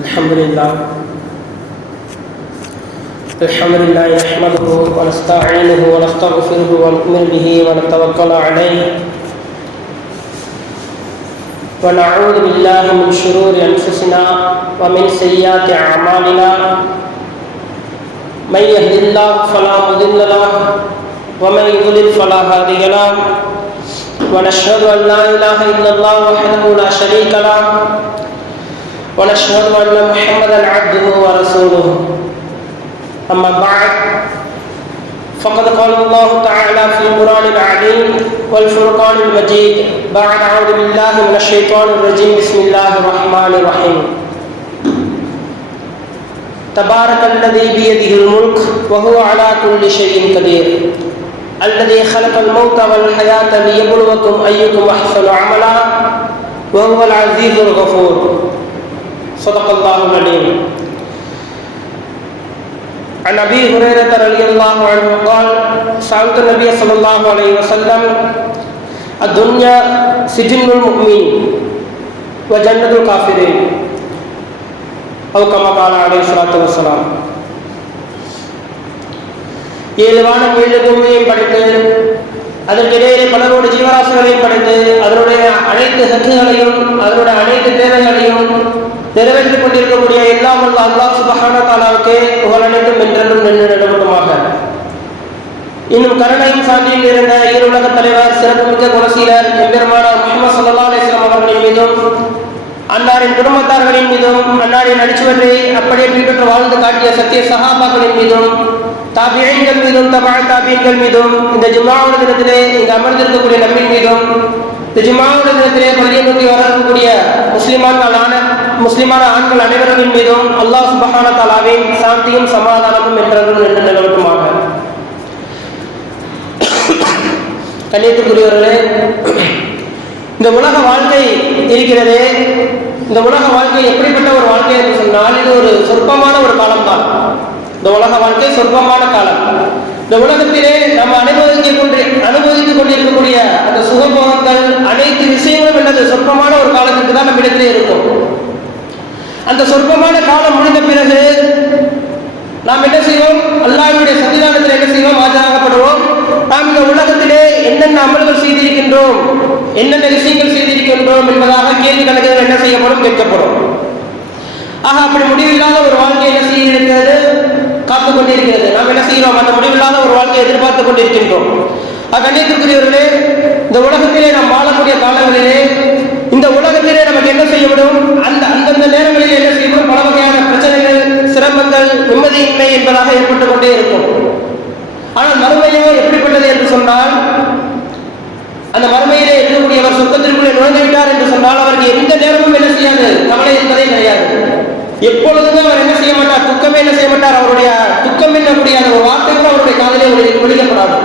الحمد لله نحمده ونستعينه ونستغفره ونؤمن به ونتوكل عليه ونعوذ بالله من شرور أنفسنا ومن سيئات أعمالنا من يهد الله فلا مضل له ومن يضلل فلا هادي له ونشهد أن لا إله إلا الله وحده لا شريك له ونشهد أن محمدا عبده ورسوله أما بعد فقد قال الله تعالى في القرآن العظيم والفرقان المجيد بعد أعوذ بالله من الشيطان الرجيم بسم الله الرحمن الرحيم تبارك الذي بيده الملك وهو على كل شيء قدير الذي خلق الموت والحياة ليبلوكم أيكم أحسن عملا وهو العزيز الغفور صدق الله العليم. عن أبي هريرة رضي الله عنه قال سألت النبي صلى الله عليه وسلم الدنيا سجن المؤمن وجنة الكافرين أو كما قال عليه الصلاة والسلام. ஏழு வானம் ஏழு பூமியையும் படைத்து அதற்கிடையே பலரோடு ஜீவராசிகளையும் படைத்து அதனுடைய அனைத்து சத்துகளையும் அதனுடைய அனைத்து தேவைகளையும் நிறைவேற்றிக் கொண்டிருக்கக்கூடிய எல்லாம் வல்ல அல்லாஹ் சுப்ஹானஹு வ தஆலாவுக்கு புகழ் அனைத்தும் என்றென்றும் நின்று நிலவட்டுமாக. இன்னும் கருணையும் சாந்தியும் இருந்த ஈருலக தலைவர் சிறப்புமிக்க குணசீலர் எம்பெருமானார் முஹம்மது ஸல்லல்லாஹு அலைஹி வஸல்லம் அவர்களின் மீதும் அன்னாரின் குடும்பத்தார்களின் மீதும் அன்னாரின் அடிச்சுவற்றை அப்படியே பின்பற்ற வாழ்ந்து காட்டிய சத்திய சஹாபாக்களின் மீதும் தாபிஈன்கள் மீதும் தபஅ தாபிஈன்கள் மீதும் இந்த ஜும்ஆவுடைய தினத்திலே இங்கு அமர்ந்திருக்கக்கூடிய நம்மின் மீதும் இந்த ஜும்ஆவுடைய தினத்திலே பள்ளியை நோக்கி வரக்கூடிய முஸ்லிமான ஆண்கள் அனைவரின் மீதும் அல்லாஹ் சுப்ஹானஹு வ தஆலாவின் சாந்தியும் சமாதானமும் என்றென்றும் நின்று நிலவட்டுமாக. கண்ணியத்துக்குரியவர்களே, இந்த உலக வாழ்க்கை இருக்கிறதே, இந்த உலக வாழ்க்கை எப்படிப்பட்ட ஒரு வாழ்க்கை என்று சொன்னால் இது ஒரு சொற்பமான ஒரு காலம்தான். இந்த உலக வாழ்க்கை சொற்பமான காலம். இந்த உலகத்திலே நம்ம அனுபவித்துக் கொண்டிருக்கக்கூடிய அந்த சுகபோகங்கள் அனைத்து விஷயங்களும் என்னது சொற்பமான ஒரு காலத்துக்கு தான் நம்ம இடத்திலே இருக்கும். அந்த சொற்பமான காலம் முடிந்த பிறகு நாம் என்ன செய்வோம்? அல்லாஹ்வுடைய சன்னிதானத்தில் என்ன செய்வோம்? ஆஜராகப்படுவோம். நாம் இந்த உலகத்திலே என்னென்ன அமல்கள் செய்திருக்கின்றோம், என்னென்ன விஷயங்கள் செய்திருக்கின்றோம் என்பதாக கேள்வி கணக்குகள் என்ன செய்யப்படும்? கேட்கப்படும். ஆக அப்படி முடிவில்லாத ஒரு வாழ்க்கை என்ன செய்கிறது? காத்துக் கொண்டிருக்கிறது. நாம் என்ன செய்கிறோம்? அந்த முடிவில்லாத ஒரு வாழ்க்கையை எதிர்பார்த்து கொண்டிருக்கின்றோம். கண்ணியத்துக்குரியவர்களே, இந்த உலகத்திலே நாம் வாழக்கூடிய காலங்களிலே இந்த உலகத்திலே நமக்கு என்ன செய்யப்படும்? அந்தந்த நேரங்களில் என்ன செய்யப்படும்? பல வகையான பிரச்சனைகள், சிரமங்கள், நிம்மதியின்மை என்பதாக ஏற்பட்டுக் கொண்டே இருக்கும். ஆனால் மறுமையோ எப்படிப்பட்டது என்று சொன்னால், அந்த மறுமையிலே இருக்கக்கூடியவர் சொர்க்கத்திற்குள்ளே நுழைந்து விட்டார் என்று சொன்னால் அவருக்கு எந்த நேரமும் என்ன செய்யாது? கவலை என்பதே கிடையாது. எப்பொழுதுமே அவர் என்ன செய்ய மாட்டார்? துக்கமே என்ன செய்ய மாட்டார்? அவருடைய துக்கம் என்னக்கூடிய அந்த ஒரு வார்த்தை கூட அவருடைய காதலே ஒழிக்கப்படாது.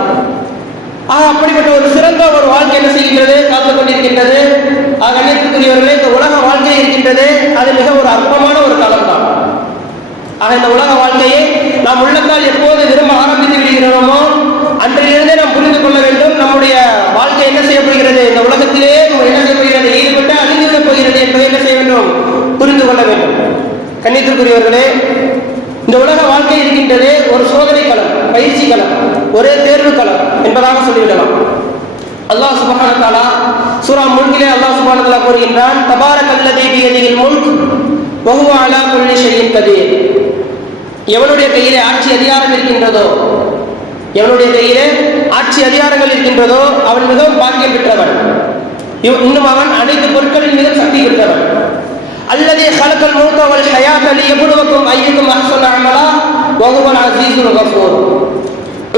அப்படிப்பட்ட ஒரு சிறந்த ஒரு வாழ்க்கை என்ன செய்கின்றது? காத்துக் கொண்டிருக்கின்றது. கண்ணியத்துக்குரியவர்களே, இந்த உலக வாழ்க்கை இருக்கின்றது, அது மிக ஒரு அற்பமான ஒரு காலம்தான். இந்த உலக வாழ்க்கையை நாம் உள்ளத்தால் எப்போது விரும்ப ஆரம்பித்து விடுகிறோமோ அன்றிலிருந்தே நாம் புரிந்து கொள்ள வேண்டும், நம்முடைய வாழ்க்கை என்ன செய்யப்படுகிறது? இந்த உலகத்திலே என்ன செய்யப்படுகிறது? ஈடுபட்டு அழிந்துவிடப் போகிறது என்பதை என்ன செய்ய வேண்டும்? புரிந்து கொள்ள வேண்டும். கண்ணியத்திற்குரியவர்களே, இந்த உலக வாழ்க்கை இருக்கின்றது ஒரு சோதனை களம், பயிற்சி களம், ஒரே தேர்வு களம் என்பதாக சொல்லிவிடலாம். அல்லாஹ் சுப்ஹானஹு வ தஆலா சூரா முல்கிலே அல்லாஹ் சுப்ஹானஹு வ தஆலா கூறுகின்றான், தபாரக்கல்லதீ பியதிஹில் முல்க் வ ஹுவ அலா குல்லி ஷைஇன் கதீர். எவனுடைய கையிலே ஆட்சி அதிகாரம் இருக்கின்றதோ, எவனுடைய கையிலே ஆட்சி அதிகாரங்கள் இருக்கின்றதோ அவன் மிகவும் பாக்கியம் பெற்றவன். இன்னும் அவன் அனைத்து பொருட்களின் மீதும் சக்தி பெற்றவன். அல்லதீ ஹலகல் மௌத வல் ஹயாத லியப்லுவக்கும் அய்யுக்கும் அஹ்ஸனு அமலா வ ஹுவல் அஸீஸுல் கஃபூர்.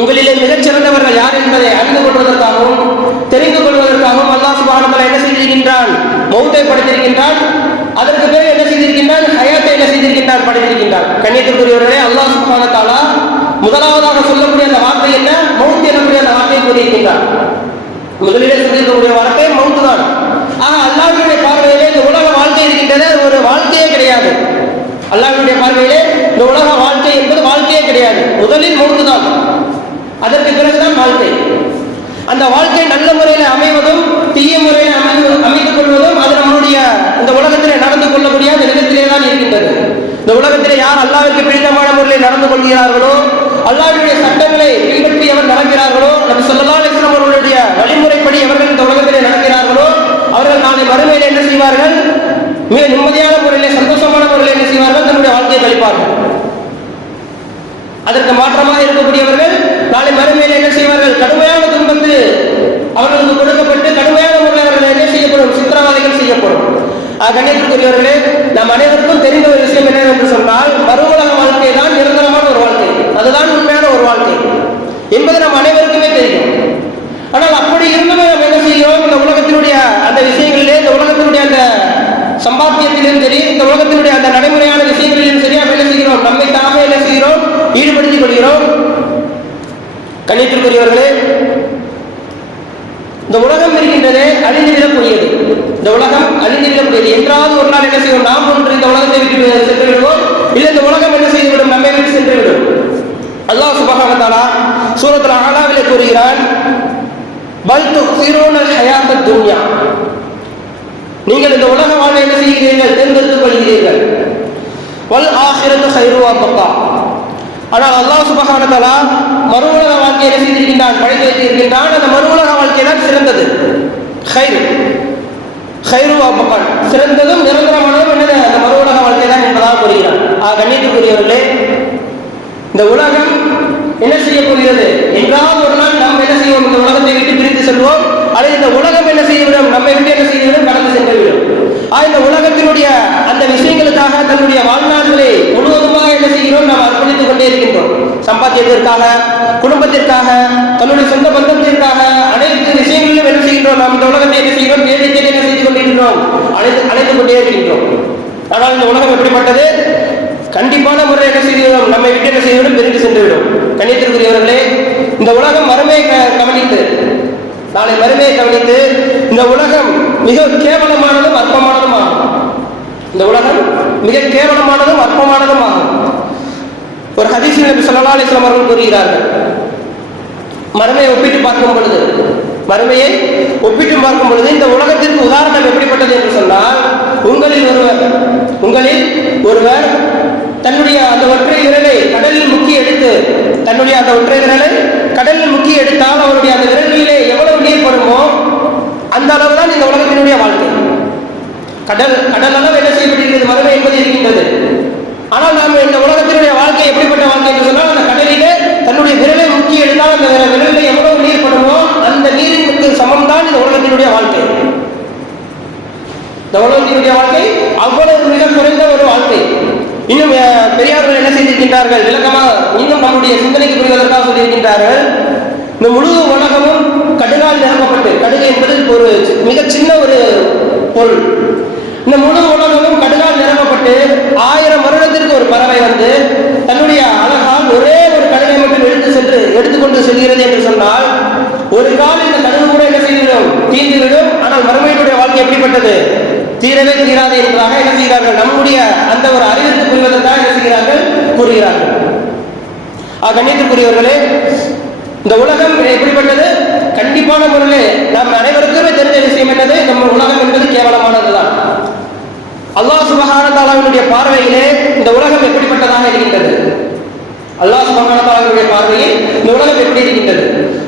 உங்களிலே மிகச் சிறந்தவர்கள் யார் என்பதை அறிந்து கொள்வதற்காகவும் தெரிந்து கொள்வதற்காகவும் அல்லாஹ் சுப்ஹானஹு வ தஆலா என்ன செய்திருக்கின்றான்? மௌத்தை படைத்திருக்கின்றான். அதற்கு பிறகு என்ன செய்திருக்கின்றான்? ஹயாத்தை என்ன செய்திருக்கின்றான்? படைத்திருக்கின்றான். கண்ணியத்திற்குரியவர்களே, அல்லாஹ் சுப்ஹானஹு வ தஆலா முதலாவதாக சொல்லக்கூடிய அந்த வார்த்தை என்ன? மௌத் எனக்கூடிய அந்த வார்த்தையை கூறியிருக்கின்றான். முதலிலே சொல்லியிருக்கக்கூடிய வார்த்தை மௌத் தான். அல்லாஹ்வுடைய பார்வையிலே இந்த உலக வாழ்க்கை இருக்கின்றது ஒரு வாழ்க்கையே கிடையாது. அல்லாஹ்வுடைய பார்வையிலே இந்த உலக வாழ்க்கை என்பது வாழ்க்கையே கிடையாது. முதலில் மௌத் தான், அதற்கு பிறகுதான் வாழ்க்கை. அந்த வாழ்க்கை நல்ல முறையில் அமைவதும் தீய முறையில் அமைத்துக் கொள்வதும் அது நம்மளுடைய இந்த உலகத்திலே நடந்து கொள்ளக்கூடிய அந்த நிலத்திலே தான் இருக்கின்றது. உலகத்தில் யார் அல்லாஹ்விற்கு பிடித்தமான முறையில் நடந்து கொள்கிறார்களோ, அல்லாஹ்வுடைய சட்டங்களை பின்பற்றி எவர் நடக்கிறார்களோ, நபி ஸல்லல்லாஹு அலைஹி வஸல்லம் அவர்களுடைய வழிமுறைப்படி எவர்கள் இந்த உலகத்திலே நடக்கிறார்களோ, அவர்கள் நாளை மறுமையில் என்ன செய்வார்கள்? மிக நிம்மதியான முறையிலே, சந்தோஷமான முறையில் என்ன செய்வார்கள்? தன்னுடைய வாழ்க்கையை கழிப்பார்கள். அதற்கு மாற்றமாக இருக்கக்கூடியவர்கள் நாளை மறுமையில் என்ன செய்வார்கள்? கடுமையான துன்பத்து அவர்களுக்கு கொடுக்கப்பட்டு கடுமையான முறையில் அவர்கள் என்ன செய்யப்படும்? சித்திரவதைகள் செய்யப்படும். கண்ணியத்திற்குரியவர்களே, நாம் அனைவருக்கும் தெரிந்த ஒரு விஷயம் என்ன என்று சொன்னால், மறுவுலக வாழ்க்கை தான் நிரந்தரமான ஒரு வாழ்க்கை, அதுதான் உண்மையான ஒரு வாழ்க்கை என்பது நம் அனைவருக்குமே தெரியும். ஆனால் அப்படி இருந்துமே நாம் என்ன செய்கிறோம்? இந்த உலகத்தினுடைய அந்த விஷயங்களிலே, இந்த உலகத்தினுடைய அந்த சம்பாத்தியத்திலும் சரி, இந்த உலகத்தினுடைய அந்த நடைமுறையான விஷயங்களிலும் சரி, நாம் என்ன செய்கிறோம்? நம்மை தாமே என்ன செய்கிறோம்? ஈடுபடுத்திக் கொள்கிறோம். கண்ணியத்திற்குரியவர்களே, இந்த உலகம் இருக்கின்றதே அழிந்துவிடக்கூடியது. இந்த உலகம் அழிந்துவிடக்கூடியது. என்றாவது ஒரு நாள் என்ன செய்வோம்? நாம் ஒன்று இந்த உலகத்தை விட்டு சென்று விடுவோம், இல்லை இந்த உலகம் என்ன செய்துவிடும்? நம்மை விட்டு சென்று விடும். அல்லாஹ் சுப்ஹானஹு வ தஆலா சூரத்துல் அஅலாவிலே கூறுகிறான், பல் துக்ஸிரூனல் ஹயாத்தத் துன்யா, நீங்கள் இந்த உலக வாழ்வை என்ன செய்கிறீர்கள்? தேர்ந்தெடுத்துக் கொள்கிறீர்கள். வல் ஆখিরাতু கைரு வ அப்கா, ஆனால் அல்லாஹ் சுப்ஹானஹு வ தஆலா மறு உலக வாழ்க்கையை என்ன செய்திருக்கின்றான்? படைத்து வைத்திருக்கின்றான். அந்த மறு உலக வாழ்க்கை தான் சிறந்தது. கைரு வ அப்கா, சிறந்ததும் நிரந்தரமானதும் என்னது? அந்த மறு உலக வாழ்க்கை தான் என்பதாக கூறுகிறான். கண்ணியத்திற்குரியவர்களே, இந்த உலகம் என்ன செய்ய போகிறது என்றால் ஒரு நாள் நாம் என்ன செய்வோம்? இந்த உலகத்தை விட்டு பிரித்து செல்வோம், அல்லது இந்த உலகம் என்ன செய்துவிடும்? நம்மை விட்டு என்ன செய்துவிடும்? கடந்து சென்றுவிடும். இந்த உலகத்தினுடைய அந்த விஷயங்களுக்காக தன்னுடைய வாழ்நாள்களை முழுவதுமாக என்ன செய்கிறோம்? நாம் அர்ப்பணித்துக் கொண்டே இருக்கின்றோம். சம்பாத்தியத்திற்காக, குடும்பத்திற்காக, தன்னுடைய சொந்த பந்தத்திற்காக, அனைத்து விஷயங்களிலும் என்ன செய்கின்றோம்? நாம் இந்த உலகத்தை என்ன செய்கிறோம்? தேடி தேடி என்ன செய்து கொண்டிருக்கிறோம்? அழைத்துக் கொண்டே இருக்கின்றோம். ஆனால் இந்த உலகம் எப்படிப்பட்டது? கண்டிப்பான முறையில் என்ன செய்துவிடும்? நம்மை விட்டு என்ன செய்துவிடும்? பிரிந்து சென்றுவிடும். கண்ணியத்திற்குரியவர்களே, இந்த உலகம் மறுமையை கவனித்து, நாளை மறுமையை கவனித்து, இந்த உலகம் மிக கேவலமானதும் அற்பமானதும் ஆகும். இந்த உலகம் மிக கேவலமானதும் அற்பமானதும் ஆகும். ஒரு ஹதீஸில் நபி ஸல்லல்லாஹு அலைஹி வஸல்லம் அவர்கள் கூறுகிறார்கள், மறுமையை ஒப்பிட்டு பார்க்கும் பொழுது இந்த உலகத்திற்கு உதாரணம் எப்படிப்பட்டது என்று சொன்னால், உங்களில் ஒருவர் தன்னுடைய அந்த ஒற்றை விரலை கடலில் முக்கி எடுத்து, தன்னுடைய அந்த ஒற்றை விரலை கடலில் முக்கி எடுத்தால் அவருடைய அந்த விரலிலே எவ்வளவு நீர் படுமோ அந்த அளவு தான் இந்த உலகத்தினுடைய வாழ்க்கை. கடல் அளவு என்ன செய்யப்பட்டிருக்கிறது? மறுமை என்பது இருக்கின்றது. ஆனால் நாம் இந்த உலகத்தினுடைய வாழ்க்கை எப்படிப்பட்ட வாழ்க்கை என்று சொன்னால், அந்த கடலிலே தன்னுடைய விரலை முக்கி எடுத்தால் அந்த விரலிலே எவ்வளவு நீர் படுமோ அந்த நீரிற்கு சமம் தான் இந்த உலகத்தினுடைய வாழ்க்கை. இந்த உலகத்தினுடைய வாழ்க்கை அவ்வளவு மிக குறைந்த ஒரு வாழ்க்கை. இன்னும் பெரியார்கள் என்ன செய்திருக்கின்றார்கள்? விளக்கமாக இன்னும் நம்முடைய சிந்தனைக்கு புரிவதற்காக சொல்லியிருக்கின்றார்கள், இந்த முழு உலகமும் கடுகால் நிரப்பப்பட்டு, கடுகு என்பது ஒரு மிக சின்ன ஒரு பொருள், இந்த முழு உலகமும் கடுகால் நிரப்பப்பட்டு 1000 வருடத்திற்கு ஒரு பறவை வந்து தன்னுடைய அழகால் ஒரே ஒரு கடுகை மட்டும் எடுத்துக்கொண்டு செல்கிறது என்று சொன்னால், ஒரு கால் இந்த கடுகு கூட என்ன செய்துவிடும்? தீர்ந்துவிடும். ஆனால் மறுமையினுடைய வாழ்க்கை எப்படிப்பட்டது? தீரவே தீராது என்பதாக என்ன செய்கிறார்கள்? நம்முடைய அந்த ஒரு அறிவிற்கு புரிவதற்காக என்ன செய்கிறார்கள்? கூறுகிறார்கள். கண்ணியத்திற்குரியவர்களே, இந்த உலகம் எப்படிப்பட்டது? கண்டிப்பான முறையில் நாம் அனைவருக்குமே தெரிஞ்ச விஷயம் என்னது? நம்ம உலகம் என்பது கேவலமானதுதான். அல்லாஹ் சுப்ஹானஹு வ தஆலாவுடைய பார்வையிலே இந்த உலகம் எப்படிப்பட்டதாக இருக்கின்றது? அல்லாஹ் சுப்ஹானஹு வ தஆலாவுடைய பார்வையில் இந்த உலகம் எப்படி இருக்கின்றது?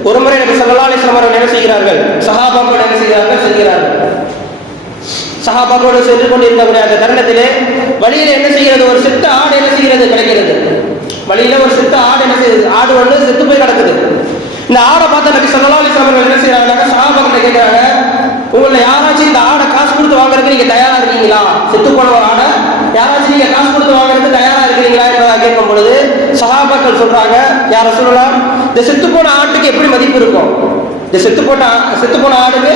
ஒருமுறை நபி ஸல்லல்லாஹு அலைஹி வஸல்லம் அவர்கள் என்ன செய்கிறார்கள்? சஹாபாக்கள் என்ன செய்கிறார்கள்? சஹாபாக்களோடு சென்று கொண்டிருக்கக்கூடிய அந்த தருணத்திலே வழியில் என்ன செய்கிறது? ஒரு செத்த ஆடு என்ன செய்கிறது? கிடைக்கிறது. வழியில ஒரு செத்த ஆடு என்ன செய்யுது? ஆடு வந்து செத்து போய் கிடக்குது. இந்த ஆடை பார்த்த நபி ஸல்லல்லாஹு அலைஹி வஸல்லம் என்ன செய்யறாங்க? சஹாபாக்களை கேட்கிறாங்க, உங்களை யாராச்சும் இந்த ஆடை காசு கொடுத்து வாங்குறதுக்கு நீங்க தயாரா இருக்கீங்களா? செத்து போன ஒரு ஆடை யாராச்சும் நீங்க காசு கொடுத்து வாங்குறதுக்கு தயாரா இருக்கிறீங்களா என்பதாக கேட்கும் பொழுது சஹாபாக்கள் சொல்றாங்க, யா ரசூலுல்லாஹ், இந்த செத்து போன ஆட்டுக்கு எப்படி மதிப்பு இருக்கும்? இந்த செத்து போன ஆடுக்கு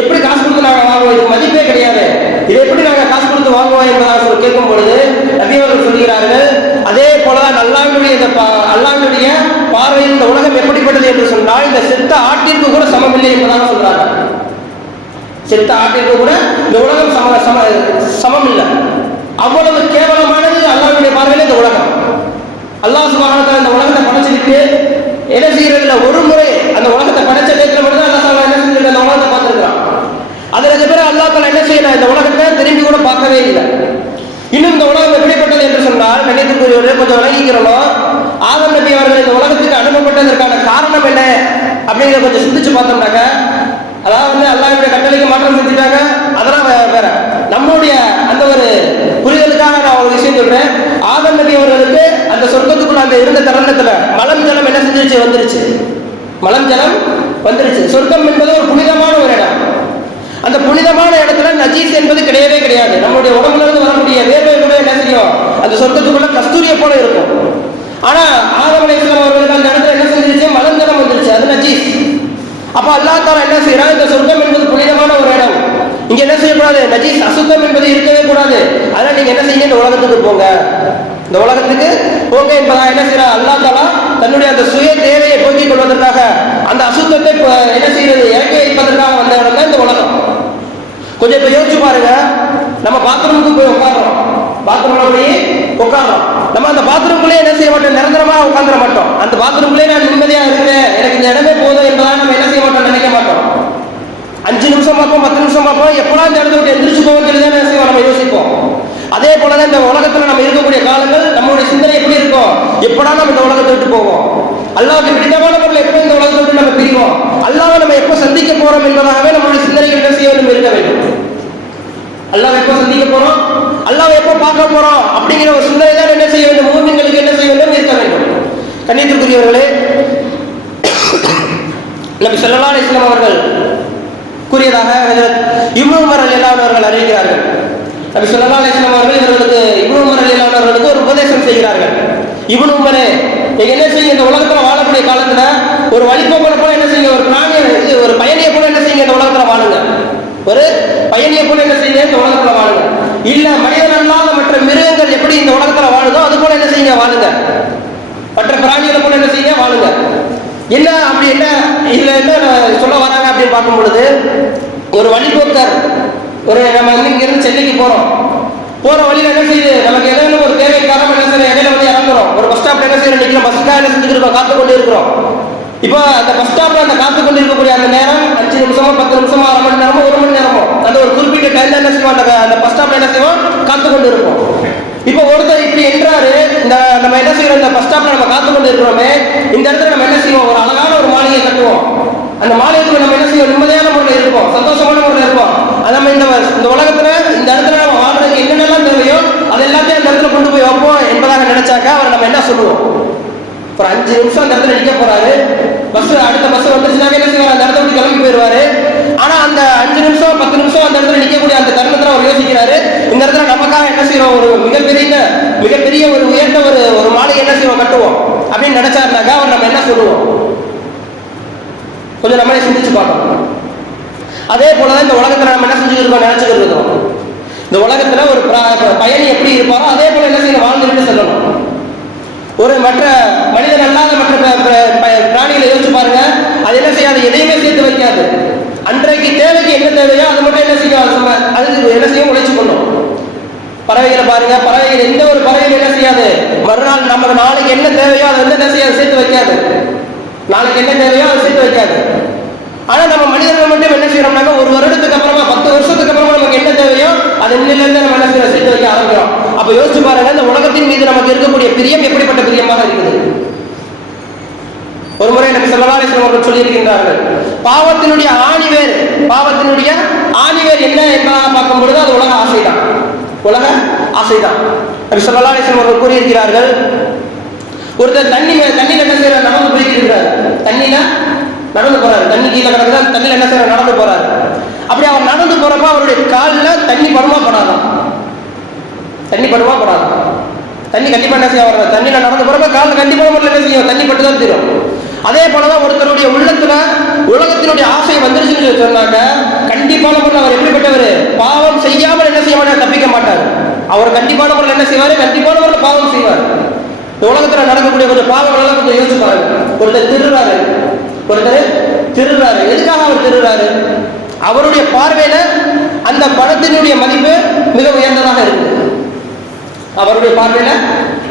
எப்படி காசு கொடுத்து நாங்கள் வாங்குவோம்? இதுக்கு மதிப்பே கிடையாது, இதை எப்படி நாங்கள் காசு கொடுத்து வாங்குவோம் என்பதாக கேட்கும் பொழுது நபி அவர்கள் சொல்கிறார்கள், அதே போலதான் அல்லாஹ்வுடைய பார்வையில் இந்த உலகம் எப்படிப்பட்டது என்று சொன்னால், இந்த செத்த ஆட்டிற்கு கூட சமமில்லை என்பதாக சொல்றாங்க. செத்த ஆட்டிற்கு கூட இந்த உலகம் சமம் இல்லை. அவ்வளவு கேவலமானது அல்லாஹ்வுடைய பார்வையில் இந்த உலகம். அல்லாஹ் சுப்ஹானஹு வ தஆலா இந்த உலகத்தை படைச்சிருக்கு, என்ன செய்யறதுல ஒரு முறை அந்த உலகத்தை படைச்ச நேரத்தில் மட்டும் தான் அல்லாஹ் என்ன செஞ்சிருக்க? அந்த உலகத்தை பார்த்திருக்கிறான். அதற்கு பிறகு அல்லாஹ் தஆலா என்ன செய்யல? இந்த உலகத்தை திரும்பி கூட பார்க்கவே இல்லை. இன்னும் இந்த உலகம் எப்படிப்பட்டது என்று சொன்னால், கண்ணியத்துக்குரியவர்களே கொஞ்சம் விளங்கிக்கிறோம். ஆதம் நபி அவர்கள் இந்த உலகத்துக்கு அனுப்பப்பட்டதற்கான காரணம் என்ன அப்படிங்கிற கொஞ்சம் சிந்திச்சு பார்த்தோம்னாக்க, அதாவது அல்லாஹ்வுடைய கட்டளைக்கு மாற்றம் செஞ்சுட்டாங்க, அதெல்லாம் வேற. நம்மளுடைய அந்த ஒரு புரிதலுக்காக நான் ஒரு விஷயம் சொல்றேன். ஆதம் நபி அவர்களுக்கு அந்த சொர்க்கத்துக்குள்ள அந்த இருந்த தருணத்துல மலம் ஜலம் என்ன செஞ்சிருச்சு? வந்துருச்சு. மலம் ஜலம் வந்துருச்சு. சொர்க்கம் என்பது ஒரு புனிதமான ஒரு இடம். அந்த புனிதமான இடத்துல நஜீஸ் என்பது கிடையவே கிடையாது. நம்மளுடைய உடம்புல இருந்து வரக்கூடிய வேர்வை கூட என்ன செய்யும்? அந்த சொர்க்கத்துக்குள்ள கஸ்தூரியை போல இருக்கும். ஆனா ஆதம் அலைஹிஸ்ஸலாம் அவர்களுக்கு அந்த இடத்துல என்ன செஞ்சிருச்சு? மலம் ஜலம் வந்துருச்சு. அது நஜீஸ். அப்ப அல்லாஹ் தஆலா என்ன செய்யறான்? இந்த சொர்க்கம் என்பது புனிதமான ஒரு இடம். இங்க என்ன செய்யக்கூடாது? நஜீஸ் அசுத்தம் என்பது இருக்கவே கூடாது. அதனால நீங்க என்ன செய்யுங்க? இந்த உலகத்துக்கு போங்க, இந்த உலகத்துக்கு போங்க என்பதாக என்ன செய்யறா? அல்லாஹ் தஆலா தன்னுடைய அந்த சுய தேவையை போக்கிக் கொள்வதற்காக அந்த அசுத்தத்தை என்ன செய்யறது? இறக்கி வைப்பதற்காக வந்த இடம் தான் இந்த உலகம். கொஞ்சம் இப்ப யோசிச்சு பாருங்க. நம்ம பாத்ரூமுக்கு போய் உட்கார்றோம், பாத்ரூம்ல போய் உட்கார்றோம். நம்ம அந்த பாத்ரூம்குள்ளே என்ன செய்ய மாட்டோம்? நிரந்தரமா உட்கார்ந்துட மாட்டோம். அந்த பாத்ரூம்குள்ளே நான் நிம்மதியா இருக்கிறேன், எனக்கு இந்த இடமே போதும் என்பதாக நம்ம என்ன செய்ய மாட்டோம்? நினைக்க மாட்டோம். 5 நிமிஷம் பார்ப்போம், 10 நிமிஷம் பார்ப்போம், எப்படா இந்த இடத்த விட்டு எந்திரிச்சு போவோம் சொல்லி தான் என்ன செய்வோம்? நம்ம யோசிப்போம். அதே போலதான் இந்த உலகத்துல நம்ம இருக்கக்கூடிய காலங்கள் நம்மளுடைய சிந்தனை எப்படி இருக்கும்? எப்படா நம்ம இந்த உலகத்தை விட்டு போவோம்? அல்லாஹ்வுக்கு பிடித்தமான பொருள் எப்போ இந்த உலகத்தை விட்டு நம்ம பிரிவோம்? அல்லாஹ்வை நம்ம எப்போ சந்திக்க போறோம் என்பதாகவே நம்மளுடைய சிந்தனைகள் என்ன செய்ய வேண்டும்? இருக்க வேண்டும். அல்லாஹ்வை எப்போ சந்திக்க போறோம், அல்லாஹ்வை எப்போ பார்க்க போறோம் அப்படிங்கிற ஒரு சிந்தனை தான் என்ன செய்ய வேண்டும்? மூமின்களுக்கு என்ன செய்ய வேண்டும்? இருக்க வேண்டும். கண்ணியத்திற்குரியவர்களே, நபி ஸல்லல்லாஹு அலைஹி வஸல்லம் அவர்கள் கூறியதாக இப்னு உமர் ரலியல்லாஹு அன்ஹு அவர்கள் அறிவிக்கிறார்கள். நபி ஸல்லல்லாஹு அலைஹி வஸல்லம் அவர்கள் இவர்களுக்கு இப்னு உமர் ரலியல்லாஹு அன்ஹு அவர்களுக்கு ஒரு உபதேசம் செய்கிறார்கள். இப்னு உமரே, நீங்க என்ன செய்யுங்க? இந்த உலகத்துல வாழக்கூடிய காலத்துல ஒரு வழிபோக்கனை போல என்ன செய்யுங்க? ஒரு பிராணியை, ஒரு பயணியை போல என்ன செய்யுங்க? இந்த உலகத்துல வாழுங்க. ஒரு பயணியை போல என்ன செய்யுங்க? இந்த உலகத்துல வாழுங்க. இல்ல மனிதன் அல்லாத மற்ற மிருகங்கள் எப்படி இந்த உலகத்துல வாழுதோ அது போல என்ன செய்யுங்க? வாழுங்க. மற்ற பிராணிகளை போல என்ன செய்யுங்க? வாழுங்க. என்ன அப்படி என்ன இதுல என்ன சொல்ல வராங்க அப்படின்னு பார்க்கும் பொழுது, ஒரு வழிபோக்கர், ஒரு நம்ம இங்க இருந்து சென்னைக்கு போறோம், போற வழியில என்ன செய்யுது? நமக்கு ஏதாவது ஒரு தேவைக்காக என்ன செய்யணும்? இடையில வந்து இறங்குறோம். ஒரு பஸ் ஸ்டாப்ல என்ன செய்யணும்? நிற்கிறோம், பஸ்ஸுக்காக என்ன செஞ்சுட்டு இருக்கோம்? காத்து கொண்டு இருக்கிறோம். இப்போ அந்த பஸ் ஸ்டாப்ல அந்த காத்து கொண்டு இருக்கக்கூடிய அந்த நேரம் 5 நிமிஷமோ 10 நிமிஷமோ, அரை மணி நேரமோ, 1 மணி நேரமோ, அந்த ஒரு குறிப்பிட்ட டைம்ல என்ன செய்வோம்? அந்த பஸ் ஸ்டாப்ல என்ன செய்வோம்? காத்து கொண்டு இருப்போம். இப்போ ஒருத்தர் இப்படி என்றாரு, இந்த நம்ம என்ன செய்யறோம்? இந்த பஸ் ஸ்டாப்ல நம்ம காத்து கொண்டு இருக்கிறோமே, இந்த இடத்துல நம்ம என்ன செய்வோம்? ஒரு அழகான ஒரு மாளிகை கட்டுவோம். அந்த மாளிகைக்குள்ள நம்ம என்ன செய்வோம்? நிம்மதியான முறையில் இருப்போம், சந்தோஷமான முறையில் இருப்போம். அது நம்ம இந்த உலகத்துல இந்த இடத்துல நம்ம வாழ்றதுக்கு என்னென்னலாம் தேவையோ அது எல்லாத்தையும் அந்த இடத்துல கொண்டு போய் வைப்போம் என்பதாக நினைச்சாக்கா அவர் நம்ம என்ன சொல்லுவோம்? ஒரு 5 நிமிஷம் அந்த இடத்துல நிற்க போறாரு, பஸ் அடுத்த பஸ் வந்துருச்சுனாக்க என்ன செய்வார்? அந்த இடத்த விட்டு கிளம்பி போயிடுவாரு. ஆனா அந்த 5 நிமிஷம் 10 நிமிஷம் அந்த இடத்துல நிற்கக்கூடிய அந்த தருணத்துல அவர் யோசிக்கிறாரு, இந்த இடத்துல நமக்காக என்ன செய்யறோம்? ஒரு மிகப்பெரிய ஒரு உயர்ந்த ஒரு மாளிகை என்ன செய்வோம்? கட்டுவோம் அப்படின்னு நினைச்சாருனாக்கா அவர் நம்ம என்ன சொல்லுவோம்? கொஞ்சம் நம்மளே சிந்திச்சு பார்க்கணும். அதே போலதான் இந்த உலகத்துல நம்ம என்ன செஞ்சுட்டு இருக்கோம்? நினைச்சுக்கிட்டு இருக்கோம். இந்த உலகத்துல ஒரு பயணி எப்படி இருப்பாரோ அதே போல என்ன செய்யணும்? வாழ்ந்துட்டு செல்லணும். ஒரு மற்ற மனிதன் அல்லாத மற்ற பிராணிகளை யோசிச்சு பாருங்க, அது என்ன செய்யாது? எதையுமே சேர்த்து வைக்காது. அன்றைக்கு தேவைக்கு என்ன தேவையோ அது மட்டும் என்ன செய்யும்? அது என்ன செய்யும்? உழைச்சு கொள்ளும். பறவைகளை பாருங்க, பறவைகள் எந்த ஒரு பறவைகள் என்ன செய்யாது? மறுநாள் நமக்கு நாளைக்கு என்ன தேவையோ அதை வந்து என்ன செய்யாது? சேர்த்து வைக்காது. நாளைக்கு என்ன தேவையோ அதை சேர்த்து வைக்காது. ஆனா நம்ம மனிதர்கள் மட்டும் என்ன செய்யறோம்னாக்க, ஒரு வருடத்துக்கு அப்புறமா 10 வருஷத்துக்கு அப்புறமா நமக்கு என்ன தேவையோ அதை இன்னிலிருந்து நம்ம என்ன செய்யறோம்? சேர்த்து வைக்க ஆரம்பிக்கிறோம். அப்ப யோசிச்சு பாருங்க, இந்த உலகத்தின் மீது நமக்கு இருக்கக்கூடிய பிரியம் எப்படிப்பட்ட பிரியமாக இருக்குது. ஒரு முறை நபி ஸல்லல்லாஹு அலைஹி வஸல்லம் அவர்கள் சொல்லியிருக்கின்றார்கள், பாவத்தினுடைய ஆணிவேர் என்ன என்பதாக பார்க்கும் பொழுது அது உலக ஆசைதான். உலக ஆசைதான். நபி ஸல்லல்லாஹு அலைஹி வஸல்லம் அவர்கள் கூறியிருக்கிறார்கள், ஒருத்தர் தண்ணியில என்ன செய்யற? நடந்து போயிட்டு இருக்கிறார். தண்ணியில நடந்து போறாரு, தண்ணி கீழே கிடக்குது, அந்த தண்ணியில என்ன செய்யற? நடந்து போறாரு. அப்படி அவர் நடந்து போறப்ப அவருடைய காலில் தண்ணி படுமா படாதான்? தண்ணி படுமா படாதான்? தண்ணி கண்டிப்பா என்ன செய்ய வர்றது? தண்ணியில நடந்து போறப்ப காலில் கண்டிப்பா என்ன செய்யும்? தண்ணி பட்டு தான் தெரியும். அதே போலதான் ஒருத்தருடைய உள்ளத்துல உலகத்தினுடைய ஆசை வந்துருச்சுன்னு சொன்னாங்க, கண்டிப்பான பொருள் அவர் எப்படிப்பட்டவர்? பாவம் செய்யாமல் என்ன செய்ய மாட்டார்? தப்பிக்க மாட்டார். அவர் கண்டிப்பான பொருள் என்ன செய்வாரு? கண்டிப்பான பொருள் பாவம் செய்வார். இந்த உலகத்துல நடக்கக்கூடிய கொஞ்சம் பாவங்கள் எல்லாம் கொஞ்சம் யோசிச்சு பாருங்க. ஒருத்தர் திருடுறாரு. எதுக்காக அவர் திருடுறாரு? அவருடைய பார்வையில அந்த பணத்தினுடைய மதிப்பு மிக உயர்ந்ததாக இருக்கு. அவருடைய பார்வையில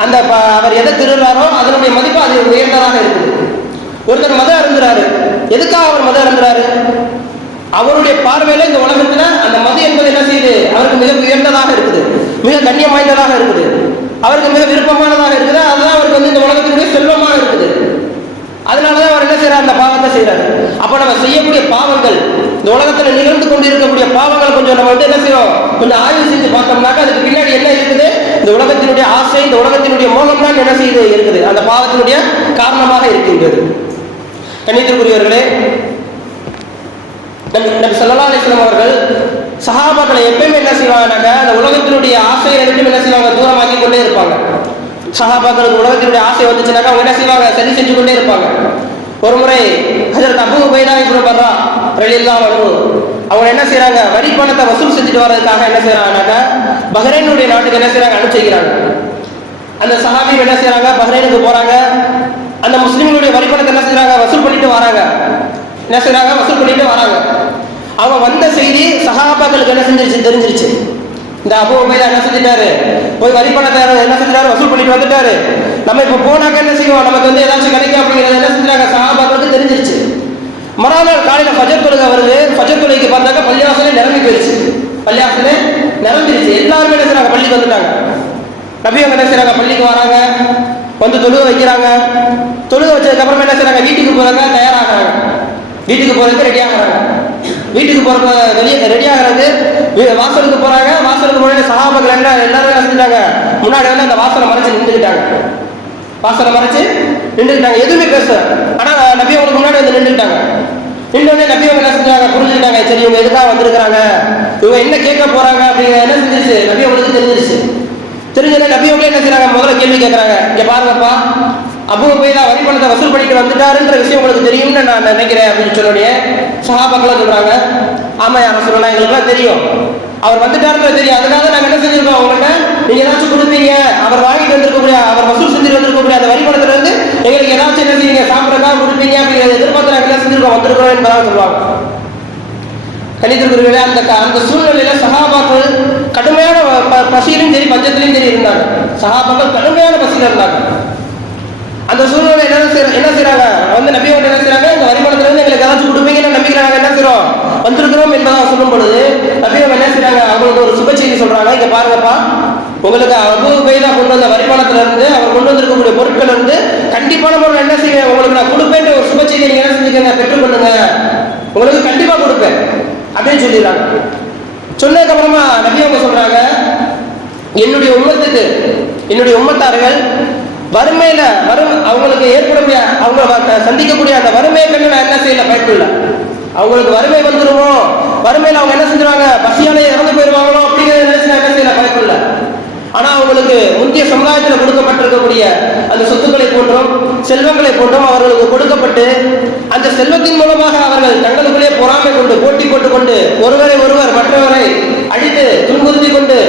அந்த அவர் எதை திருடுறாரோ அதனுடைய மதிப்பு அது உயர்ந்ததாக இருக்குது. ஒருத்தர் மதம் அருந்துறாரு. எதுக்காக அவர் மதம் அருந்துறாரு? அவருடைய பார்வையில இந்த உலகத்துல அந்த மது என்பது என்ன செய்யுது? அவருக்கு மிக உயர்ந்ததாக இருக்குது, மிக கண்ணியம் வாய்ந்ததாக இருக்குது. அவருக்கு மிக விருப்பமானதாக இருக்குது. அதுதான் அவருக்கு வந்து இந்த உலகத்தினுடைய செல்வமாக இருக்குது. அதனாலதான் அவர் என்ன செய்யறார், அந்த பாவத்தை செய்யறாரு. அப்ப நம்ம செய்யக்கூடிய பாவங்கள், இந்த உலகத்துல நிகழ்ந்து கொண்டு இருக்கக்கூடிய பாவங்கள் கொஞ்சம் நம்ம வந்து என்ன செய்யறோம், கொஞ்சம் ஆய்வு செஞ்சு பார்த்தோம்னாக்க அதுக்கு பின்னாடி என்ன இருக்குது, இந்த உலகத்தினுடைய ஆசை, இந்த உலகத்தினுடைய மோகம் தான் என்ன செய்து இருக்குது, அந்த பாவத்தினுடைய காரணமாக இருக்கின்றது. கண்ணியத்திற்குரியவர்களே, நபி ஸல்லல்லாஹு அலைஹி வஸல்லம் அவர்கள் சஹாபாக்களை எப்பயுமே என்ன செய்வாங்கன்னாக்க அந்த உலகத்தினுடைய ஆசையை எடுத்து என்ன செய்வாங்க, தூரமாக்கி கொண்டே இருப்பாங்க. சஹாபாக்களுக்கு உலகத்தினுடைய ஆசை வந்துச்சுனாக்கா அவங்க என்ன செய்வாங்க, சரி செஞ்சு கொண்டே இருப்பாங்க. ஒரு முறை ஹஜ்ரத் அபூ உபைதா இப்னு பர்ரா ரலியல்லாஹு அன்ஹு அவங்க என்ன செய்யறாங்க, வரி பணத்தை வசூல் செஞ்சுட்டு வர்றதுக்காக என்ன செய்யறாங்கன்னாக்கா பஹ்ரைனுடைய நாட்டுக்கு என்ன செய்யறாங்க, அனுப்பிச்சிக்கிறாங்க. அந்த சஹாபி என்ன செய்யறாங்க, பஹ்ரைனுக்கு போறாங்க. அந்த முஸ்லிம்களுடைய வரி பணத்தை என்ன செய்யறாங்க, வசூல் பண்ணிட்டு வராங்க. என்ன செய்யறாங்க, வசூல் பண்ணிட்டு வராங்க. அவங்க வந்த செய்தி சஹாபாக்களுக்கு என்ன செஞ்சிருச்சு, தெரிஞ்சிருச்சு. இந்த அபூ உபைதா என்ன செஞ்சிட்டாரு, போய் வரி பணத்தை என்ன செஞ்சிட்டாரு, வசூல் பண்ணிட்டு வந்துட்டாரு. நம்ம இப்ப போனாக்க என்ன செய்வோம், நமக்கு வந்து ஏதாச்சும் கிடைக்கும் அப்படிங்கிறது என்ன செஞ்சாங்க, சஹாபாக்களுக்கு தெரிஞ்சிருச்சு. மறுநாள் காலையில ஃபஜர் தொழுகை வருது. ஃபஜர் தொழுகைக்கு பார்த்தாக்க பள்ளிவாசலே நிரம்பி போயிடுச்சு. பள்ளிவாசலே நிரம்பிடுச்சு. எல்லாருமே என்ன செய்றாங்க, பள்ளிக்கு வந்துட்டாங்க. நபி அவங்க என்ன செய்றாங்க, பள்ளிக்கு வராங்க, வந்து தொழுகை வைக்கிறாங்க. தொழுகை வச்சதுக்கு அப்புறமா என்ன செய்றாங்க, வீட்டுக்கு போறாங்க, தயாராகிறாங்க. வீட்டுக்கு போறதுக்கு ரெடி ஆகிறாங்க. வீட்டுக்கு போற வெளியே ரெடி ஆகிறது, வாசலுக்கு போறாங்க. வாசலுக்கு முன்னாடி சஹாபாக்கள் எல்லாரும் என்ன செஞ்சுட்டாங்க, முன்னாடி வந்து அந்த வாசலை மறைச்சு நின்றுக்கிட்டாங்க. வாசலை மறைச்சு நின்றுக்கிட்டாங்க, எதுவுமே பேசல. ஆனா நபி அவங்களுக்கு முன்னாடி வந்து நின்றுட்டாங்க. நின்று நபி அவங்க என்ன செஞ்சாங்க, புரிஞ்சுக்கிட்டாங்க. சரி, இவங்க எதுக்காக வந்திருக்கிறாங்க, இவங்க என்ன கேட்க போறாங்க அப்படிங்கிற என்ன செஞ்சிருச்சு, நபி அவங்களுக்கு தெரிஞ்சிருச்சு. தெரிஞ்ச நபி அவங்களே என்ன செய்யறாங்க, முதல்ல கேள்வி கேட்கறாங்க. இங்க பாருங்கப்பா, அபூ உபைதா வரி பணத்தை வசூல் பண்ணிட்டு வந்துட்டாருன்ற விஷயம் உங்களுக்கு தெரியும்னு நான் நினைக்கிறேன் அப்படின்னு சொன்னோடனே சஹாபாக்கள் சொல்றாங்க, ஆமா யா ரசூலுல்லாஹ், எங்களுக்குலாம் தெரியும், அவர் வந்துட்டாருன்னு தெரியும். அதுக்காக நாங்க என்ன செஞ்சிருக்கோம், அவங்கள்ட்ட நீங்க ஏதாச்சும் கொடுப்பீங்க, அவர் வாங்கிட்டு வந்திருக்கக்கூடிய, அவர் வசூல் செஞ்சுட்டு வந்திருக்கக்கூடிய அந்த வரி பணத்துல இருந்து எங்களுக்கு ஏதாச்சும் என்ன செய்யுங்க, சாப்பிட்றதுக்காக கொடுப்பீங்க அப்படிங்கிறத எதிர்பார்த்து நாங்கள் என்ன செஞ்சிருக்கோம், வந்திருக்கிறோம் என்பதாக சொல்லுவாங்க. கணிதர்களே, அந்த சூழ்நிலையில சஹாபாக்கள் கடுமையான பசியிலும் சரி பஞ்சத்திலும் சரி இருந்தாங்க. சஹாபாக்கள் கடுமையான பசியில இருந்தாங்க. அந்த சூழ்நிலை என்ன செய்யறாங்க, வந்து நபியோட என்ன செய்யறாங்க, இந்த வரிபணத்துல இருந்து எங்களுக்கு ஏதாச்சும் கொடுப்பீங்கன்னு நம்பிக்கிறாங்க. என்ன செய்யறோம், வந்திருக்கிறோம் என்பதாக சொல்லும் பொழுது நபியோட என்ன செய்யறாங்க, அவங்களுக்கு ஒரு சுப செய்தி சொல்றாங்க. இங்க பாருங்கப்பா, உங்களுக்கு அபூ உபைதா கொண்டு வந்த வரிபணத்துல இருந்து, அவர் கொண்டு வந்திருக்கக்கூடிய பொருட்கள் இருந்து கண்டிப்பான முறையில் என்ன செய்ய உங்களுக்கு நான் கொடுப்பேன் ஒரு சுப செய்தி நீங்க என்ன செஞ்சுக்கங்க, பெற்றுக்கொள்ளுங்க, உங்களுக்கு கண்டிப்பா கொடுப்பேன் அப்படின்னு சொல்லிடுறாங்க. சொன்னதுக்கு அப்புறமா நபி அவங்க சொல்றாங்க, என்னுடைய உம்மத்துக்கு, என்னுடைய உம்மத்தார்கள் வறுமையில அவங்களுக்கு ஏற்படக்கூடிய, அவங்க சந்திக்கக்கூடிய அந்த வறுமையை கண்டு நான் என்ன செய்யல, பயப்படல. அவங்களுக்கு வறுமை வந்துருமோ, வறுமையில அவங்க என்ன செஞ்சுருவாங்க, பசியாலே இறந்து போயிடுவாங்களோ அப்படிங்கிறத நினைச்சு நான் என்ன செய்யல, பயப்படல. ஆனா அவங்களுக்கு முந்தைய சமுதாயத்தில் கொடுக்கப்பட்டிருக்கக்கூடிய அந்த சொத்துக்களை போன்றும் செல்வங்களை போன்றும் அவர்களுக்கு கொடுக்கப்பட்டு அந்த செல்வத்தின் மூலமாக அவர்கள் தங்களுக்குள்ளே பொறாமை கொண்டு போட்டி போட்டுக் கொண்டு ஒருவரை ஒருவர் மற்றவரை அடித்து துன்புறுத்தி கொண்டு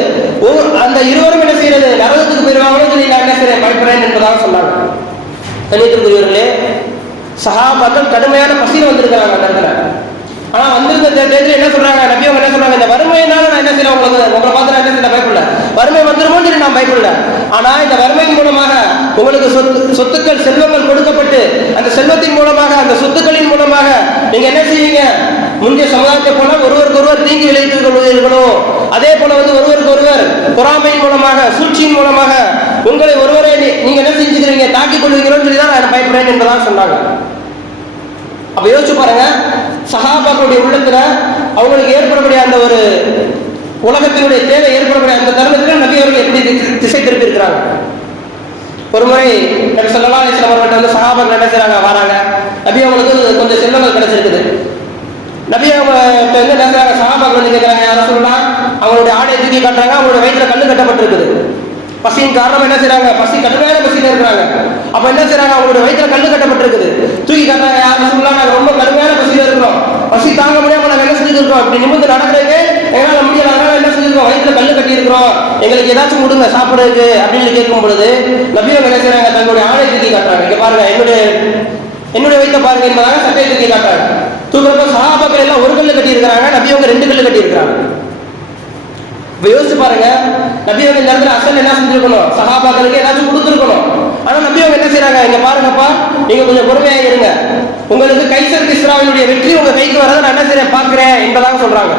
அந்த இருவரும் என்ன செய்யறது, நரகத்துக்கு போயிருவாங்களோ சொல்லி நான் என்ன செய்யறேன், பயப்படுறேன் என்பதாக சொன்னாங்க. கண்ணியத்திற்குரியவர்களே, சஹாபாக்கள் கடுமையான பசியில் வந்திருக்கிறாங்க அந்த இடத்துல. ஆனா வந்திருந்த தேர்தல் என்ன சொல்றாங்க, நபி அவங்க என்ன சொல்றாங்க, இந்த வறுமையினால நான் என்ன செய்யறேன், உங்களை பார்த்து நான் என்ன செய்ய பயப்படல, வறுமை வந்துருமோன்னு சொல்லி நான் பயப்படல. ஆனா இந்த வறுமையின் மூலமாக உங்களுக்கு சொத்துக்கள் செல்வங்கள் கொடுக்கப்பட்டு அந்த செல்வத்தின் மூலமாக அந்த சொத்துக்களின் மூலமாக நீங்க என்ன செய்வீங்க, முந்தைய சமுதாயத்தை போல ஒருவருக்கு ஒருவர் தீங்கி விளைவித்துக் கொள்வீர்களோ, அதே போல வந்து ஒருவருக்கு ஒருவர் பொறாமையின் மூலமாக சூழ்ச்சியின் மூலமாக உங்களை ஒருவரை நீங்க என்ன செஞ்சுக்கிறீங்க, தாக்கிக் கொள்வீங்களோன்னு சொல்லி தான் நான் பயப்படுறேன் என்பதாக சொன்னாங்க. அப்ப யோசிச்சு பாருங்க, சஹாபாக்களுடைய உள்ளத்துல அவங்களுக்கு ஏற்படக்கூடிய அந்த ஒரு உலகத்தினுடைய தேவை ஏற்படக்கூடிய அந்த தருணத்தில் நபி அவர்கள் எப்படி திசை திருப்பி இருக்கிறாங்க. ஒரு முறை நபி ஸல்லல்லாஹு அலைஹி வஸல்லம் அவர்கள் வந்து சஹாபாக்கள் என்ன செய்றாங்க, வராங்க. நபி அவங்களுக்கு கொஞ்சம் செல்வங்கள் கிடைச்சிருக்குது. நபி அவங்க என்ன செய்றாங்க, சஹாபாக்கள் வந்து கேட்கறாங்க, யா ரசூலுல்லாஹ், அவங்களுடைய ஆடையை தூக்கி காட்டுறாங்க, அவங்களுடைய வயிற்றுல கல்லு கட்டப்பட்டிருக்குது. பசியின் காரணம் என்ன செய்றாங்க, பசி கடுமையான பசியில இருக்கிறாங்க. அப்ப என்ன செய்றாங்க, அவங்களுடைய வயிற்றுல கல்லு கட்டப்பட்டிருக்குது. தூக்கி காட்டுறாங்க, யா ரசூலுல்லாஹ், நாங்க ரொம்ப கடுமையான பசியில இருக்கிறோம், பசி தாங்க முடியாம நாங்க என்ன செஞ்சிருக்கோம், இப்படி நிமிர்ந்து நடக்கிறதுக்கு எங்களால முடியல, அதனால என்ன செஞ்சிருக்கோம், வயிற்றுல கல்லு கட்டி இருக்கிறோம், எங்களுக்கு ஏதாச்சும் கொடுங்க சாப்பிடுறதுக்கு அப்படின்னு கேட்கும் பொழுது நபி அவங்க என்ன செய்றாங்க, தங்களுடைய ஆடை தூக்கி காட்டுறாங்க. இங்க பாருங்க, என்னுடைய வயிற்ற பாருங்க என்பதாக சட்டையை தூக்கி காட்டுறாங்க. தூக்குறப்ப சஹாபாக்கள் எல்லாம் ஒரு கல்லு கட்டி இருக்கிறாங்க, நபி அவங்க 2 கல்லு கட்டி இருக்கிறாங்க. யோசிச்சு பாருங்க, நபி அவங்க இந்த இடத்துல அசல் என்ன செஞ்சிருக்கணும், சஹாபாக்களுக்கு ஏதாச்சும் கொடுத்துருக்கணும். ஆனா நபி அவங்க என்ன செய்யறாங்க, இங்க பாருங்கப்பா, நீங்க கொஞ்சம் பொறுமையாக இருங்க, உங்களுக்கு கைசர் கிஸ்ராவினுடைய வெற்றி உங்க கைக்கு வரதை நான் என்ன செய்யறேன் பாக்குறேன் என்பதாக சொல்றாங்க.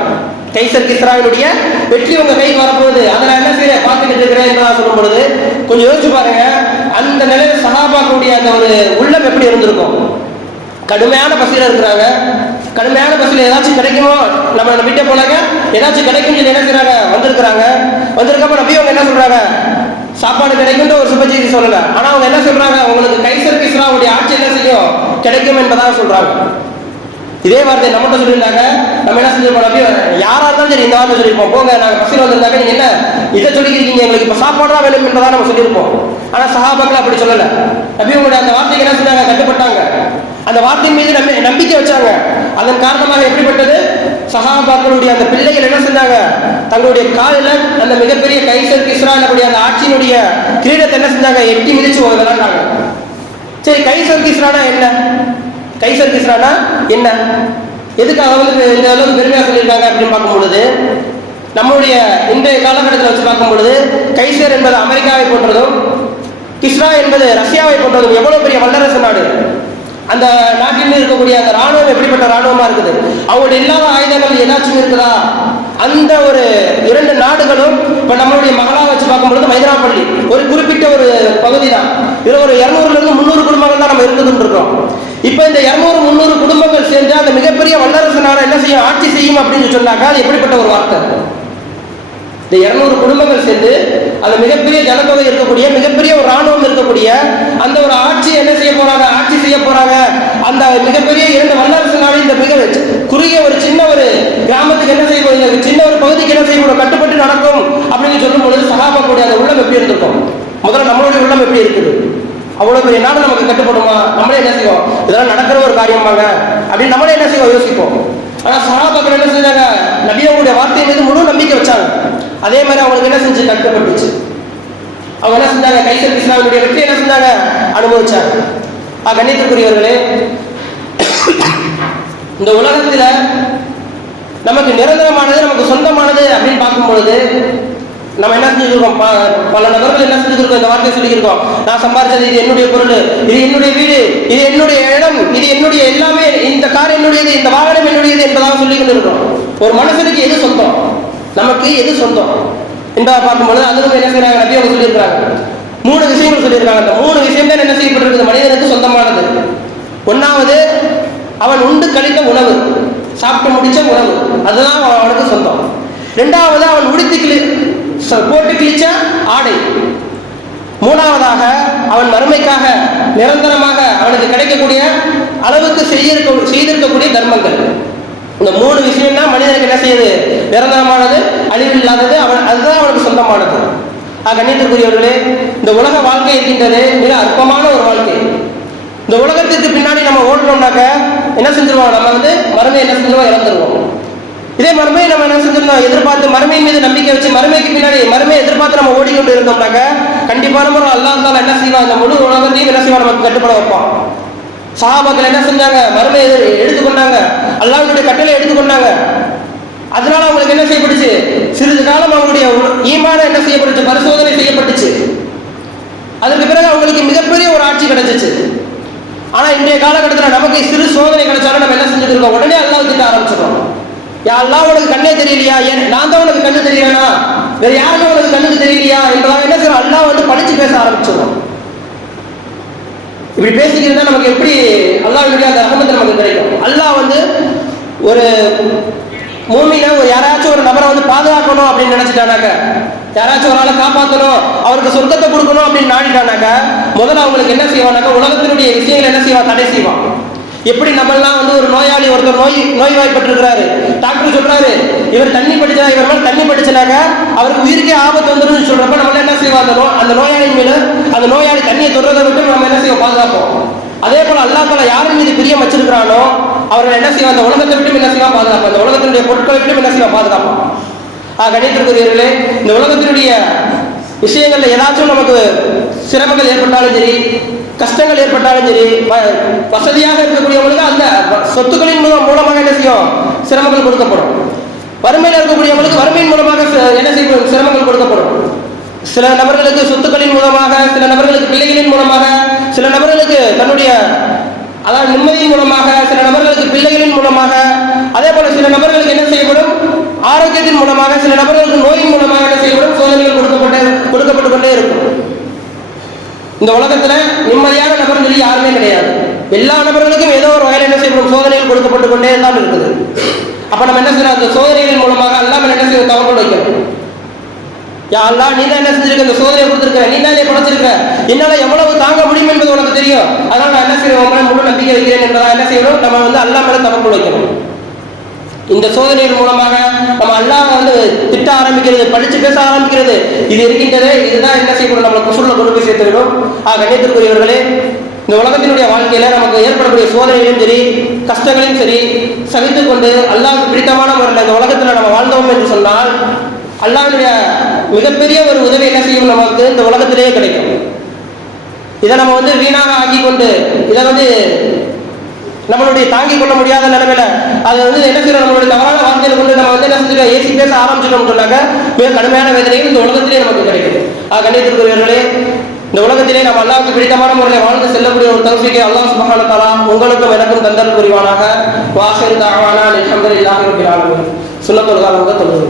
கைசர் கிஸ்ராவினுடைய வெற்றி உங்க கைக்கு வரப்போகுது, அதை நான் என்ன செய்யறேன் பார்த்துக்கிட்டு இருக்கிறேன் என்பதாக சொல்லும் பொழுது கொஞ்சம் யோசிச்சு பாருங்க, அந்த நிலையில சஹாபாக்களுடைய அந்த ஒரு உள்ளம் எப்படி இருந்திருக்கும். கடுமையான பசியில இருக்கிறாங்க, கடுமையான பசியில ஏதாச்சும் கிடைக்குமோ, நம்ம வீட்டை போனாங்க ஏதாச்சும் கிடைக்கும் சொல்லி என்ன செய்றாங்க, வந்திருக்கப்ப நபி அவங்க என்ன சொல்றாங்க, சாப்பாடு கிடைக்கும் ஒரு சுப செய்தி சொல்லல. ஆனா அவங்க என்ன சொல்றாங்க, உங்களுக்கு கைசர் கிஸ்ராவுடைய ஆட்சி என்ன செய்யும், கிடைக்கும் என்பதாக சொல்றாங்க. இதே வார்த்தை நம்மகிட்ட சொல்லியிருந்தாங்க, நம்ம என்ன செஞ்சிருப்போம், நபி யாரா இருந்தாலும் சரி இந்த வார்த்தை சொல்லியிருப்போம், போங்க நாங்கள் பசியில் வந்திருந்தாங்க, நீங்க என்ன இதை சொல்லிக்கிறீங்க, எங்களுக்கு இப்போ சாப்பாடு தான் வேணும் என்பதாக நம்ம சொல்லியிருப்போம். ஆனா சஹாபாக்கள் அப்படி சொல்லலை. நபி உங்களுடைய அந்த வார்த்தைக்கு என்ன செஞ்சாங்க, கட்டுப்பட்டாங்க. அந்த வார்த்தையின் மீது நம்பிக்கை வச்சாங்க. அதன் காரணமாக எப்படிப்பட்டது, சஹாபாக்களுடைய அந்த பிள்ளைகள் என்ன செஞ்சாங்க, தங்களுடைய காலில் அந்த மிகப்பெரிய கைசர் கிஸ்ரா என்னுடைய அந்த ஆட்சியினுடைய கிரீடத்தை என்ன செஞ்சாங்க, எட்டி மிதிச்சு விளாண்டாங்க. சரி, கைசர் கிஸ்ரானா என்ன, கைசர் கிஸ்ரானா என்ன, எதுக்கு அவங்களுக்கு இந்த அளவுக்கு பெருமையாக சொல்லியிருக்காங்க அப்படின்னு பார்க்கும் பொழுது, நம்மளுடைய இன்றைய காலகட்டத்தில் வச்சு பார்க்கும் பொழுது கைசர் என்பது அமெரிக்காவை போன்றதும் கிஸ்ரா என்பது ரஷ்யாவை போன்றதும் எவ்வளவு பெரிய வல்லரசு நாடு. அந்த நாட்டில் இருக்கக்கூடிய அந்த ராணுவம் எப்படிப்பட்ட ராணுவமா இருக்குது, அவங்களுடைய இல்லாத ஆயுதங்கள் ஏதாச்சும் இருக்குதா. அந்த ஒரு இரண்டு நாடுகளும் இப்ப நம்மளுடைய மகளா வச்சு பார்க்கும்பொழுது மைதராப்பள்ளி ஒரு குறிப்பிட்ட ஒரு பகுதி தான். இதுல ஒரு 200 இருந்து 300 குடும்பங்கள் தான் நம்ம இருந்துட்டு இருக்கோம். இப்ப இந்த 200-300 குடும்பங்கள் சேர்ந்து அந்த மிகப்பெரிய வல்லரசு நாடு என்ன செய்யும், ஆட்சி செய்யும் அப்படின்னு சொன்னாக்கா அது எப்படிப்பட்ட ஒரு வார்த்தை. இந்த 200 குடும்பங்கள் சேர்ந்து அந்த மிகப்பெரிய ஜனத்தொகை இருக்கக்கூடிய மிகப்பெரிய ஒரு ராணுவம் இருக்கக்கூடிய அந்த ஒரு ஆட்சி என்ன செய்ய போறாங்க, ஆட்சி செய்ய போறாங்க. அந்த மிகப்பெரிய 2 வல்லரசு நாடு இந்த மிக குறுகிய ஒரு சின்ன ஒரு கிராமத்துக்கு என்ன செய்யணும், சின்ன ஒரு பகுதிக்கு என்ன செய்யணும், கட்டுப்பட்டு நடக்கும் அப்படின்னு சொல்லும் பொழுது சஹாபாக்களுடைய அந்த உள்ளம் எப்படி இருந்திருக்கும். முதல்ல நம்மளுடைய உள்ளம் எப்படி இருக்குது, அவ்வளவு பெரிய நாடு நமக்கு கட்டுப்படுமா, நம்மளே என்ன செய்வோம், இதெல்லாம் நடக்கிற ஒரு காரியமாங்க அப்படின்னு நம்மளே என்ன செய்வோம் யோசிப்போம். ஆனா சஹாபாக்கள் என்ன செஞ்சாங்க, நபியோடைய வார்த்தை மீது முழு நம்பிக்கை வச்சாங்க. அதே மாதிரி அவங்களுக்கு என்ன செஞ்சு கட்டுப்பட்டுச்சு. அவங்க என்ன செஞ்சாங்க, கைசர் கிஸ்ராவுடைய வெற்றி என்ன செஞ்சாங்க, அனுபவிச்சாங்க. கண்ணியத்திற்குரியவர்களே, இந்த உலகத்துல நமக்கு நிரந்தரமானது, நமக்கு சொந்தமானது அப்படின்னு பார்க்கும் பொழுது நம்ம என்ன செஞ்சுருக்கோம், பல நபர்கள் என்ன செஞ்சுருக்கோம், இந்த வார்த்தையை சொல்லியிருக்கோம், நான் சம்பாதிச்சது இது என்னுடைய பொருள், இது என்னுடைய வீடு, இது என்னுடைய இடம், இது என்னுடைய எல்லாமே, இந்த கார் என்னுடையது, இந்த வாகனம் என்னுடையது என்பதாக சொல்லிக் கொண்டிருக்கிறோம். ஒரு மனுஷனுக்கு எது சொந்தம், நமக்கு எது சொந்தம் என்பதை பார்க்கும்பொழுது அதுவும் என்ன செய்யறாங்க, நபி அவங்க சொல்லியிருக்காங்க 3 விஷயங்கள் சொல்லியிருக்காங்க. அந்த 3 விஷயம் தான் என்ன செய்யப்பட்டிருக்குது, மனிதனுக்கு சொந்தமானது. ஒன்னாவது அவன் உண்டு கழித்த உணவு, சாப்பிட்டு முடிச்ச உணவு, அதுதான் அவனுக்கு சொந்தம். 2வது அவன் உடுத்தி போட்டு கிழிச்ச ஆடை. 3வதாக அவன் மறுமைக்காக நிரந்தரமாக அவனுக்கு கிடைக்கக்கூடிய அளவுக்கு செய்திருக்கக்கூடிய தர்மங்கள். இந்த 3 விஷயம் தான் மனிதனுக்கு என்ன செய்யுது, நிரந்தரமானது, அழிவில்லாதது, அதுதான் அவனுக்கு சொந்தமானது. கண்ணியத்திற்குரியவர்களே, இந்த உலக வாழ்க்கை இருக்கின்றது மிக அற்பமான ஒரு வாழ்க்கை. இந்த உலகத்திற்கு பின்னாடி நம்ம ஓடணும்னாக்க என்ன செஞ்சிருவோம், நம்ம மறுமை என்ன செஞ்சிருவோம், இறந்துருவோம். இதே மறுமையை நம்ம என்ன செஞ்சிருந்தோம், எதிர்பார்த்து மறுமையின் மீது நம்பிக்கை வச்சு மறுமைக்கு பின்னாடி மறுமையை எதிர்பார்த்து நம்ம ஓடிக்கொண்டு இருந்தோம்னாக்க கண்டிப்பான முறை அல்லாஹ் தாலா என்ன செய்வான், இந்த முழு உலகத்தையும் என்ன செய்வான், நமக்கு கட்டுப்பட வைப்பான். சஹாபாக்கள் என்ன செஞ்சாங்க, மறுமையை எடுத்துக்கொண்டாங்க, அல்லாஹ்வுடைய கட்டளை எடுத்துக்கொண்டாங்க. அதனால அவங்களுக்கு என்ன செய்யப்பட்டுச்சு, சிறிது காலம் அவங்களுடைய ஈமான என்ன செய்யப்பட்டுச்சு, பரிசோதனை செய்யப்பட்டுச்சு. அதற்கு பிறகு அவங்களுக்கு மிகப்பெரிய ஒரு ஆட்சி கிடைச்சிச்சு. ஆனா இன்றைய காலகட்டத்தில் நமக்கு சிறு சோதனை கிடைச்சாலும் நம்ம என்ன செஞ்சுட்டு இருக்கோம், உடனே அல்லாஹ் திட்ட ஆரம்பிச்சிடறோம். யா அல்லாஹ் உனக்கு கண்ணே தெரியலையா, நான் தான் உனக்கு கண்ணு தெரியலனா, வேற யாருமே உனக்கு கண்ணுக்கு தெரியலையா என்பதாக என்ன செய்யறோம், அல்லாஹ் படிச்சு பேச ஆரம்பிச்சிடறோம். இப்படி பேசிக்கிறதா நமக்கு எப்படி அல்லாஹ்வுடைய அந்த ரஹமத் நமக்கு கிடைக்கும். அல்லாஹ் ஒரு மூமின யாராச்சும் ஒரு நபரை பாதுகாக்கணும் அப்படின்னு நினைச்சிட்டானாக்க, யாராச்சும் ஒரு ஆளை காப்பாற்றணும், அவருக்கு சொர்க்கத்தை கொடுக்கணும் அப்படின்னு நாடிட்டானாக்க முதல்ல அவங்களுக்கு என்ன செய்வானாக்கா, உலகத்தினுடைய விஷயங்கள் என்ன செய்வான், தடை செய்வான். எப்படி நம்மெல்லாம் ஒரு நோயாளி ஒருத்தர் நோய்வாய்ப்பட்டிருக்கிறாரு, டாக்டர் சொல்றாரு இவர் தண்ணி படிச்சா, இவர் மேல தண்ணி படிச்சனாக்க அவருக்கு உயிருக்கே ஆபத்து வந்துடும் சொல்றப்ப நம்ம என்ன செய்வோம், அந்த நோயாளியின் மீது அந்த நோயாளி தண்ணியை தொடுறதை விட்டு நம்ம என்ன செய்வோம், பாதுகாப்போம். அதே போல அல்லாஹ் தஆலா யாரின் மீது பிரியம் வச்சிருக்கிறானோ அவர்கள் என்ன செய்வான், அந்த உலகத்தை விட்டு என்ன செய்வான், பாதுகாப்பான். அந்த உலகத்தினுடைய பொருட்களை விட்டு என்ன செய்வான், பாதுகாப்பான். கணித்திருக்கிறீர்களே, இந்த உலகத்தினுடைய விஷயங்கள்ல ஏதாச்சும் நமக்கு சிரமங்கள் ஏற்பட்டாலும் சரி, கஷ்டங்கள் ஏற்பட்டாலும் சரி, வசதியாக இருக்கக்கூடியவங்களுக்கு அந்த சொத்துக்களின் மூலமாக என்ன செய்யும், சிரமங்கள் கொடுக்கப்படும். வறுமையில் இருக்கக்கூடியவங்களுக்கு வறுமையின் மூலமாக என்ன செய்யும், சிரமங்கள் கொடுக்கப்படும். சில நபர்களுக்கு சொத்துக்களின் மூலமாக, சில நபர்களுக்கு பிள்ளைகளின் மூலமாக, சில நபர்களுக்கு தன்னுடைய அதாவது நிம்மதியின் மூலமாக, சில நபர்களுக்கு பிள்ளைகளின் மூலமாக, அதே போல சில நபர்களுக்கு என்ன செய்யப்படும், ஆரோக்கியத்தின் மூலமாக, சில நபர்களுக்கு நோயின் மூலமாக என்ன செய்யப்படும், சோதனைகள் கொடுக்கப்பட்டு கொண்டே இருக்கும். இந்த உலகத்துல நிம்மதியான நபர்னு சொல்லி யாருமே கிடையாது. எல்லா நபர்களுக்கும் ஏதோ ஒரு வகையில் என்ன செய்யணும், சோதனைகள் கொடுக்கப்பட்டு கொண்டே தான் இருக்குது. அப்ப நம்ம என்ன செய்யணும், அந்த சோதனைகள் மூலமாக அல்லாமல் என்ன செய்ய தவறு வைக்கணும். யா அல்லா, நீ தான் என்ன செஞ்சிருக்க, இந்த சோதனையை கொடுத்துருக்க, நீ தான் படைச்சிருக்க, என்னால எவ்வளவு தாங்க முடியும் என்பது உனக்கு தெரியும். அதனால நான் என்ன செய்யணும், உங்களை முழு நம்பிக்கை வைக்கிறேன் என்பதா என்ன செய்யணும், நம்ம வந்து அல்லா மேல தவறு வைக்கணும். இந்த சோதனையின் மூலமாக நம்ம அல்லாஹ் வந்து திட்ட ஆரம்பிக்கிறது, படிச்சு பேச ஆரம்பிக்கிறது, இது இருக்கின்றதே, இதுதான் என்ன செய்யணும், நம்மளை குசுரில் கொண்டு போய் சேர்த்துக்கணும். கண்ணியத்திற்குரியவர்களே, இந்த உலகத்தினுடைய வாழ்க்கையில நமக்கு ஏற்படக்கூடிய சோதனைகளையும் சரி, கஷ்டங்களையும் சரி சகித்துக் கொண்டு அல்லாஹ்வுக்கு பிடித்தமான முறையில் இந்த உலகத்துல நம்ம வாழ்ந்தோம் என்று சொன்னால் அல்லாஹ்வுடைய மிகப்பெரிய ஒரு உதவி என்ன செய்யும், நமக்கு இந்த உலகத்திலேயே கிடைக்கும். இதை நம்ம வந்து வீணாக ஆக்கி கொண்டு இதை வந்து நம்மளுடைய தாங்கிக் கொள்ள முடியாத நிலைமையில அதை வந்து என்ன செய்யணும், நம்மளுடைய தவறான வார்த்தையில கொண்டு நம்ம வந்து என்ன செஞ்சு ஏசி பேச ஆரம்பிச்சிட்டோம் சொன்னாக்க மிக கடுமையான வேதனையும் இந்த உலகத்திலே நமக்கு கிடைக்குது. கண்ணியத்திற்குரியவர்களே, இந்த உலகத்திலே நம்ம அல்லாஹ்வுக்கு பிடித்தமான முறையில் வாழ்ந்து செல்லக்கூடிய ஒரு தௌஃபீகை அல்லாஹ் சுப்ஹானஹு வ தஆலா உங்களுக்கும் எனக்கும் தந்தல் புரிவானாக. வாஹிரு தஅவானா அல்ஹம்துலில்லாஹி ரப்பில் ஆலமீன். சுன்னத்துல் காலம் தொழுது